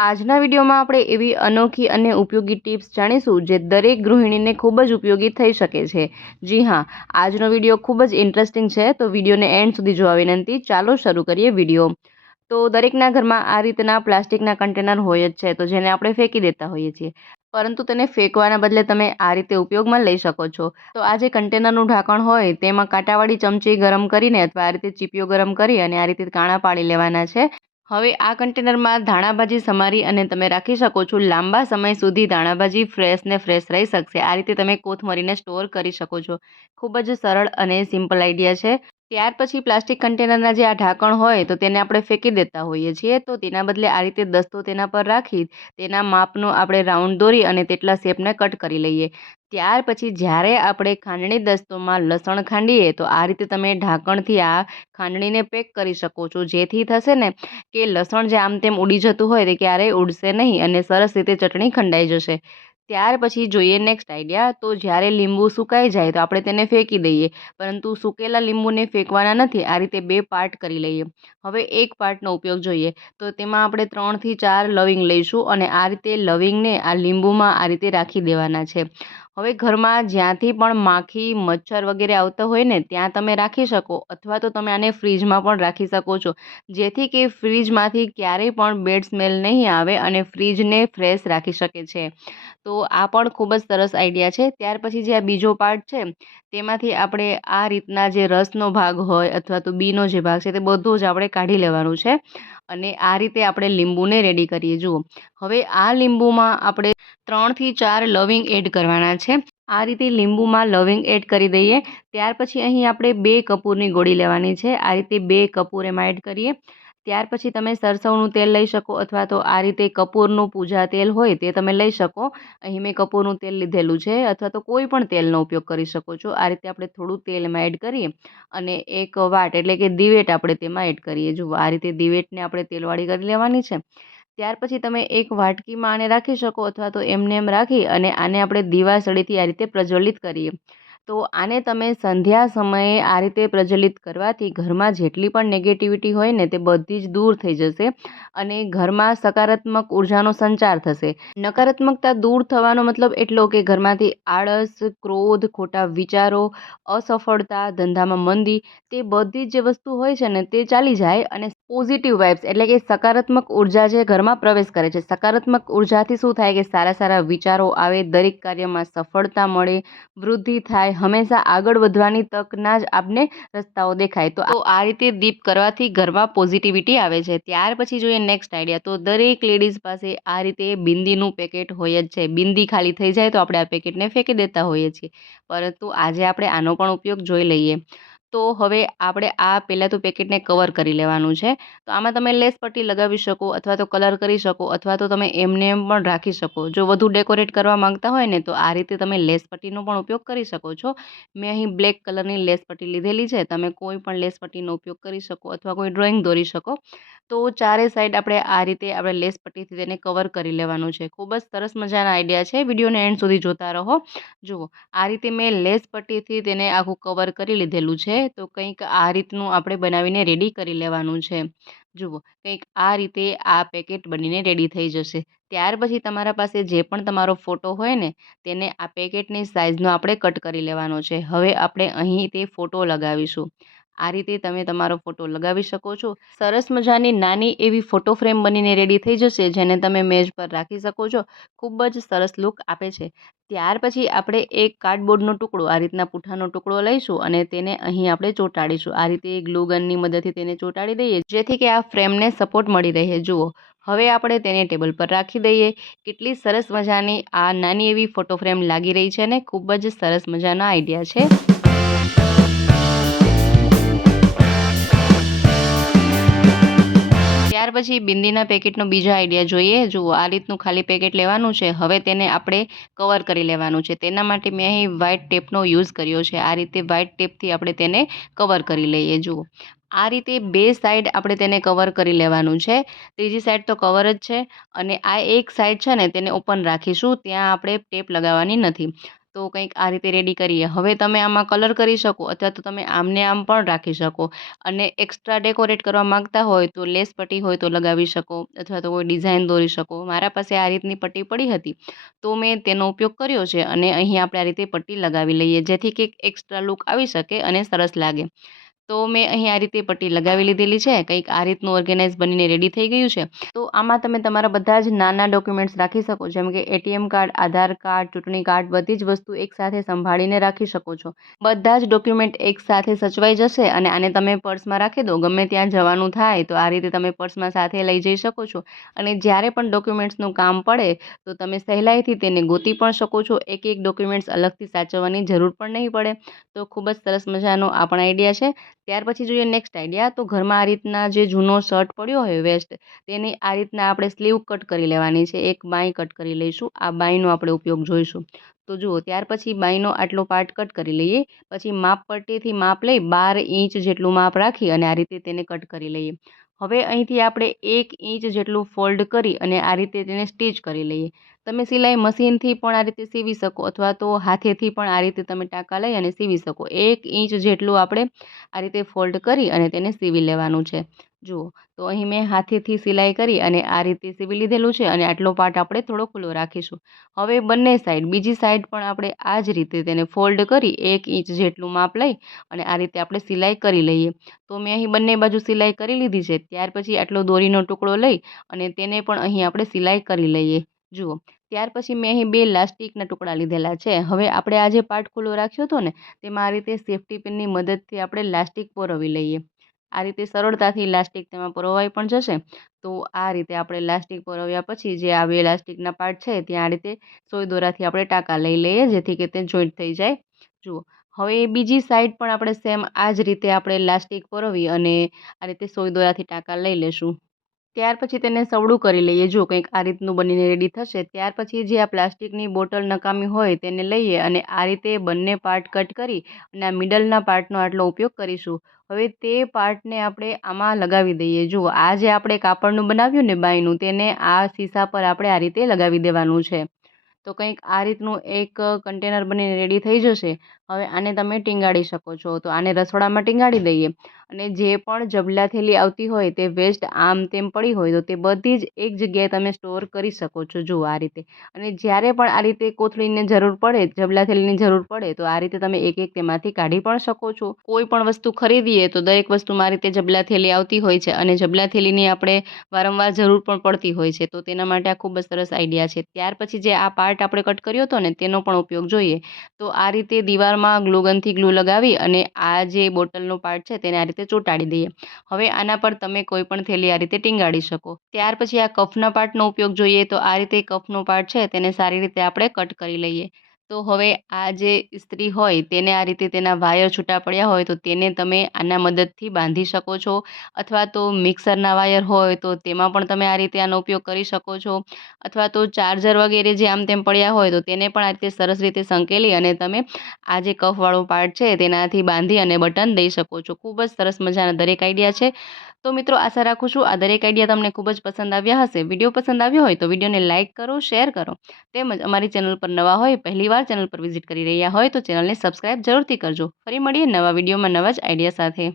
આજના વિડીયોમાં આપણે એવી અનોખી અને ઉપયોગી ટિપ્સ જાણીશું જે દરેક ગૃહિણીને ખૂબ જ ઉપયોગી થઈ શકે છે. જી હા, આજનો વીડિયો ખૂબ જ ઇન્ટરેસ્ટિંગ છે, તો વિડીયોને એન્ડ સુધી જોવા વિનંતી. ચાલો શરૂ કરીએ વીડિયો. તો દરેકના ઘરમાં આ રીતના પ્લાસ્ટિકના કન્ટેનર હોય જ છે, તો જેને આપણે ફેંકી દેતા હોઈએ છીએ. પરંતુ તેને ફેંકવાના બદલે તમે આ રીતે ઉપયોગમાં લઈ શકો છો. તો આ જે કન્ટેનરનું ઢાંકણ હોય, તેમાં કાંટાવાળી ચમચી ગરમ કરીને અથવા આ રીતે ચીપીઓ ગરમ કરી અને આ રીતે કાણા પાડી લેવાના છે. હવે આ કન્ટેનરમાં ધાણાભાજી સમારી અને તમે રાખી શકો છો. લાંબા સમય સુધી ધાણાભાજી ફ્રેશ ને ફ્રેશ રહી શકશે. આ રીતે તમે કોથમરીને સ્ટોર કરી શકો છો. ખૂબ જ સરળ અને સિમ્પલ આઈડિયા છે. ત્યાર પછી પ્લાસ્ટિક કન્ટેનરના જે આ ઢાંકણ હોય તો તેને આપણે ફેંકી દેતા હોઈએ છીએ. તો તેના બદલે આ રીતે દસ્તો તેના પર રાખી તેના માપનો આપણે રાઉન્ડ દોરી અને તેટલા શેપને કટ કરી લઈએ. ત્યાર પછી જ્યારે આપણે ખાંડણી દસ્તોમાં લસણ ખાંડીએ તો આ રીતે તમે ઢાંકણથી આ ખાંડણીને પેક કરી શકો છો. જેથી થશે ને કે લસણ જે આમ તેમ ઉડી જતું હોય તે ક્યારેય ઉડશે નહીં અને સરસ રીતે ચટણી ખંડાઈ જશે. ત્યાર પછી જોઈએ નેક્સ્ટ આઈડિયા તો જ્યારે લીંબુ સુકાઈ જાય તો આપણે તેને ફેંકી દઈએ. પરંતુ સૂકેલા લીંબુને ફેંકવાના નથી, આ રીતે બે પાર્ટ કરી લઈએ. હવે એક પાર્ટનો ઉપયોગ જોઈએ. તો તેમાં આપણે ત્રણથી ચાર લવિંગ લઈશું અને આ રીતે લવિંગને આ લીંબુમાં આ રીતે રાખી દેવાના છે. હવે ઘરમાં જ્યાંથી પણ માખી, મચ્છર વગેરે આવતા હોય ને, ત્યાં તમે રાખી શકો અથવા તો તમે આને ફ્રીજમાં પણ રાખી શકો છો. જેથી કે ફ્રીજમાંથી ક્યારેય પણ બેડ સ્મેલ નહીં આવે અને ફ્રીજને ફ્રેશ રાખી શકે છે. તો આ પણ ખૂબ જ સરસ આઈડિયા છે. ત્યાર પછી જે આ બીજો પાર્ટ છે, તેમાંથી આપણે આ રીતના જે રસનો ભાગ હોય અથવા તો બીનો જે ભાગ છે તે બધો જ આપણે કાઢી લેવાનું છે અને આ રીતે આપણે લીંબુને રેડી કરીએ. જુઓ, હવે આ લીંબુમાં આપણે ત્રણથી ચાર લવિંગ એડ કરવાના છે. આ રીતે લીંબુમાં લવિંગ એડ કરી દઈએ. ત્યાર પછી અહીં આપણે બે કપૂરની ગોળી લેવાની છે. આ રીતે બે કપૂર એમાં એડ કરીએ. ત્યાર પછી તમે સરસવનું તેલ લઈ શકો અથવા તો આ રીતે કપૂરનું પૂજા તેલ હોય તે તમે લઈ શકો. અહીં મેં કપૂરનું તેલ લીધેલું છે અથવા તો કોઈ પણ તેલનો ઉપયોગ કરી શકો છો. આ રીતે આપણે થોડું તેલ એમાં એડ કરીએ અને એક વાટ એટલે કે દિવેટ આપણે તેમાં એડ કરીએ. જુઓ, આ રીતે દિવેટને આપણે તેલવાળી કરી લેવાની છે. ત્યાર પછી તમે એક વાટકીમાં આને રાખી શકો અથવા તો એમને એમ રાખી અને આને આપણે દીવાસળીથી આ રીતે પ્રજ્વલિત કરીએ. તો આને તમે સંધ્યા સમયે આ રીતે પ્રજ્વલિત કરવાથી ઘરમાં જેટલી પણ નેગેટિવિટી હોય ને તે બધી જ દૂર થઈ જશે અને ઘરમાં સકારાત્મક ઉર્જાનો સંચાર થશે. નકારાત્મકતા દૂર થવાનો મતલબ એટલો કે ઘરમાંથી આળસ, ક્રોધ, ખોટા વિચારો, અસફળતા, ધંધામાં મંદી તે બધી જ જે વસ્તુ હોય છે ને તે ચાલી જાય અને પોઝિટિવ વાઇબ્સ, એટલે કે સકારાત્મક ઊર્જા જે ઘરમાં પ્રવેશ કરે છે, સકારાત્મક ઉર્જાથી શું થાય કે સારા સારા વિચારો આવે, દરેક કાર્યમાં સફળતા મળે, વૃદ્ધિ થાય, હંમેશા આગળ વધવાની તકના જ આપને રસ્તાઓ દેખાય. તો આ રીતે દીપ કરવાથી ઘરમાં પોઝિટિવિટી આવે છે. ત્યાર પછી જોઈએ નેક્સ્ટ આઈડિયા. તો દરેક લેડીઝ પાસે આ રીતે બિંદીનું પેકેટ હોય જ છે. બિંદી ખાલી થઈ જાય તો આપણે આ પેકેટને ફેંકી દેતા હોઈએ છીએ. પરંતુ આજે આપણે આનો પણ ઉપયોગ જોઈ લઈએ. તો હવે આપણે આ પહેલાં તો પેકેટને કવર કરી લેવાનું છે. તો આમાં તમે લેસ પટ્ટી લગાવી શકો અથવા તો કલર કરી શકો અથવા તો તમે એમને એમ પણ રાખી શકો. જો વધુ ડેકોરેટ કરવા માંગતા હોય ને તો આ રીતે તમે લેસ પટ્ટીનો પણ ઉપયોગ કરી શકો છો. મેં અહીં બ્લેક કલરની લેસ પટ્ટી લીધેલી છે. તમે કોઈ પણ લેસ પટ્ટીનો ઉપયોગ કરી શકો અથવા કોઈ ડ્રોઈંગ દોરી શકો. તો ચારે સાઈડ આપણે આ રીતે આપણે લેસ પટ્ટીથી તેને કવર કરી લેવાનું છે. ખૂબ જ સરસ મજાના આઈડિયા છે. વિડીયોને એન્ડ સુધી જોતા રહો. જુઓ, આ રીતે મેં લેસ પટ્ટીથી તેને આખું કવર કરી લીધેલું છે. તો કંઈક આ રીતનું આપણે બનાવીને રેડી કરી લેવાનું છે. જુઓ, કંઈક આ રીતે આ પેકેટ બનીને રેડી થઈ જશે. ત્યાર પછી તમારા પાસે જે પણ તમારો ફોટો હોય ને, તેને આ પેકેટની સાઇઝનો આપણે કટ કરી લેવાનો છે. હવે આપણે અહીં તે ફોટો લગાવીશું. આ રીતે તમે તમારો ફોટો લગાવી શકો છો. સરસ મજાની નાની એવી ફોટો ફ્રેમ બનીને રેડી થઈ જશે, જેને તમે મેજ પર રાખી શકો છો. ખૂબ જ સરસ લુક આપે છે. ત્યાર પછી આપણે એક કાર્ડબોર્ડનો ટુકડો, આ રીતના પૂઠાનો ટુકડો લઈશું અને તેને અહીં આપણે ચોંટાડીશું. આ રીતે ગ્લુ ગનની મદદથી તેને ચોંટાડી દઈએ, જેથી કે આ ફ્રેમને સપોર્ટ મળી રહે. જુઓ, હવે આપણે તેને ટેબલ પર રાખી દઈએ. કેટલી સરસ મજાની આ નાની એવી ફોટો ફ્રેમ લાગી રહી છે ને? ખૂબ જ સરસ મજાનો આઈડિયા છે. ત્યાર પછી બિંદીના પેકેટનો બીજો આઈડિયા જોઈએ. જુઓ, આ રીતનું ખાલી પેકેટ લેવાનું છે. હવે તેને આપણે કવર કરી લેવાનું છે. તેના માટે મેં અહીં વ્હાઇટ ટેપનો યુઝ કર્યો છે. આ રીતે વ્હાઇટ ટેપથી આપણે તેને કવર કરી લઈએ. જુઓ, આ રીતે બે સાઈડ આપણે તેને કવર કરી લેવાનું છે. ત્રીજી સાઈડ તો કવર જ છે અને આ એક સાઈડ છે ને, તેને ઓપન રાખીશું. ત્યાં આપણે ટેપ લગાવવાની નથી. તો કંઈક આ રીતે રેડી કરીએ. હવે તમે આમાં કલર કરી શકો અથવા તો તમે આમને આમ પણ રાખી શકો અને એક્સ્ટ્રા ડેકોરેટ કરવા માંગતા હોય તો લેસ પટ્ટી હોય તો લગાવી શકો અથવા તો કોઈ ડિઝાઇન દોરી શકો. મારા પાસે આ રીતની પટ્ટી પડી હતી તો મેં તેનો ઉપયોગ કર્યો છે અને અહીં આપણે આ રીતે પટ્ટી લગાવી લઈએ જેથી કંઈક એક્સ્ટ્રા લુક આવી શકે અને સરસ લાગે. તો મેં અહીં આ રીતે પટ્ટી લગાવી લીધેલી છે. કંઈક આ રીતનું ઓર્ગેનાઇઝ બનીને રેડી થઈ ગયું છે. તો આમાં તમે તમારા બધા જ નાના ડોક્યુમેન્ટ્સ રાખી શકો, જેમ કે એટીએમ કાર્ડ આધાર કાર્ડ ચૂંટણી કાર્ડ બધી જ વસ્તુ એકસાથે સંભાળીને રાખી શકો છો. બધા જ ડોક્યુમેન્ટ એકસાથે સચવાઈ જશે અને આને તમે પર્સમાં રાખી દો. ગમે ત્યાં જવાનું થાય તો આ રીતે તમે પર્સમાં સાથે લઈ જઈ શકો છો. અને જ્યારે પણ ડોક્યુમેન્ટ્સનું કામ પડે તો તમે સહેલાઈથી તેને ગોતી પણ શકો છો. એક એક ડોક્યુમેન્ટ્સ અલગથી સાચવવાની જરૂર પણ નહીં પડે. તો ખૂબ જ સરસ મજાનો આ પણ આઈડિયા છે. ત્યાર પછી જોઈએ નેક્સ્ટ આઈડિયા તો ઘરમાં આ રીતના જે જૂનો શર્ટ પડ્યો હોય વેસ્ટ તેની આ રીતના આપણે સ્લીવ કટ કરી લેવાની છે. એક બાંય કટ કરી લઈશું. આ બાંયનો આપણે ઉપયોગ જોઈશું. તો જુઓ, ત્યાર પછી બાંયનો આટલો પાર્ટ કટ કરી લઈએ. પછી માપ પટ્ટીથી માપ લઈ બાર ઇંચ જેટલું માપ રાખી અને આ રીતે તેને કટ કરી લઈએ. હવે અહીંથી આપણે એક ઇંચ જેટલું ફોલ્ડ કરી અને આ રીતે તેને સ્ટીચ કરી લઈએ. તમે સિલાઈ મશીનથી પણ આ રીતે સીવી શકો અથવા તો હાથેથી પણ આ રીતે તમે ટાંકા લઈ અને સીવી શકો. એક ઇંચ જેટલું આપણે આ રીતે ફોલ્ડ કરી અને તેને સીવી લેવાનું છે. જુઓ, તો અહીં મેં હાથેથી સિલાઈ કરી અને આ રીતે સીવી લીધેલું છે અને આટલો પાર્ટ આપણે થોડો ખુલ્લો રાખીશું. હવે બંને સાઈડ, બીજી સાઈડ પણ આપણે આ જ રીતે તેને ફોલ્ડ કરી એક ઇંચ જેટલું માપ લઈ અને આ રીતે આપણે સિલાઈ કરી લઈએ. તો મેં અહીં બંને બાજુ સિલાઈ કરી લીધી છે. ત્યાર પછી આટલો દોરીનો ટુકડો લઈ અને તેને પણ અહીં આપણે સિલાઈ કરી લઈએ. જુઓ, ત્યાર પછી મેં અહીં બે લાસ્ટિકના ટુકડા લીધેલા છે. હવે આપણે આ જે પાર્ટ ખુલ્લો રાખ્યો હતો ને, તેમાં આ રીતે સેફ્ટી પિનની મદદથી આપણે લાસ્ટિક પરોવી લઈએ. આ રીતે સરળતાથી લાસ્ટિક તેમાં પરોવાઈ પણ જશે. તો આ રીતે આપણે લાસ્ટિક પરોવ્યા પછી જે આ બે લાસ્ટિકના પાર્ટ છે, ત્યાં આ રીતે સોય દોરાથી આપણે ટાંકા લઈ લઈએ, જેથી કે તે જોઈન્ટ થઈ જાય. જુઓ, હવે બીજી સાઈડ પણ આપણે સેમ આ જ રીતે આપણે લાસ્ટિક પરોવી અને આ રીતે સોય દોરાથી ટાંકા લઈ લેશું. ત્યાર પછી તેને સવડું કરી લઈએ. જો કંઈક આ રીતનું બનીને રેડી થશે, ત્યાર પછી જે આ પ્લાસ્ટિકની બોટલ નકામી હોય તેને લઈએ અને આ રીતે બંને પાર્ટ કટ કરી અને આ મિડલના પાર્ટનો આટલો ઉપયોગ કરીશું. હવે તે પાર્ટને આપણે આમાં લગાવી દઈએ. જુઓ, આ જે આપણે કાપડનું બનાવ્યું ને બાયનું, તેને આ શીશા પર આપણે આ રીતે લગાવી દેવાનું છે. તો કંઈક આ રીતનું એક કન્ટેનર બનીને રેડી થઈ જશે. હવે આને તમે ટીંગાડી શકો છો. તો આને રસોડામાં ટીંગાડી દઈએ. અને જે પણ જબલા થેલી આવતી હોય તે વેસ્ટ આમ તેમ પડી હોય તો તે બધી જ એક જગ્યાએ તમે સ્ટોર કરી શકો છો. જુઓ આ રીતે. અને જ્યારે પણ આ રીતે કોથળીને જરૂર પડે જબલા થેલીની જરૂર પડે તો આ રીતે તમે એક એક તેમાંથી કાઢી પણ શકો છો. કોઈ પણ વસ્તુ ખરીદીએ તો દરેક વસ્તુમાં આ રીતે જબલા થેલી આવતી હોય છે અને જબલા થેલીની આપણે વારંવાર જરૂર પણ પડતી હોય છે. તો તેના માટે આ ખૂબ જ સરસ આઈડિયા છે. ત્યાર પછી જે આ પાર્ટ આપણે કટ કર્યો હતો ને તેનો પણ ઉપયોગ જોઈએ. તો આ રીતે દીવારમાં ગ્લુગનથી ગ્લુ લગાવી અને આ જે બોટલનો પાર્ટ છે તેને આ રીતે ચોંટાડી દઈએ. હવે આના પર તમે કોઈ પણ થેલી આ રીતે ટીંગાડી શકો. ત્યાર પછી આ કફના પાર્ટનો ઉપયોગ જોઈએ તો આ રીતે કફનો પાર્ટ છે તેને સારી રીતે આપણે કટ કરી લઈએ. તો હવે આ જે ઇસ્ત્રી હોય તેને આ રીતે તેના વાયર છૂટા પડ્યા હોય તો તેને તમે આના મદદથી બાંધી શકો છો. અથવા તો મિક્સરના વાયર હોય તો તેમાં પણ તમે આ રીતે આનો ઉપયોગ કરી શકો છો. અથવા તો ચાર્જર વગેરે જે આમ તેમ પડ્યા હોય તો તેને પણ આ રીતે સરસ રીતે સંકેલી અને તમે આ જે કફવાળો પાર્ટ છે તેનાથી બાંધી અને બટન દઈ શકો છો. ખૂબ જ સરસ મજાના દરેક આઈડિયા છે. તો મિત્રો આશા રાખું છું આ દરેક આઈડિયા તમને ખૂબ જ પસંદ આવ્યા હશે. વીડિયો પસંદ આવ્યો હોય તો વિડીયોને લાઇક કરો, શેર કરો. તેમજ અમારી ચેનલ પર નવા હોય પહેલીવાર ચેનલ પર વિઝિટ કરી રહ્યા હોય તો ચેનલને સબસ્ક્રાઇબ જરૂરથી કરજો. ફરી મળીએ નવા વિડીયોમાં નવા જ આઈડિયા સાથે.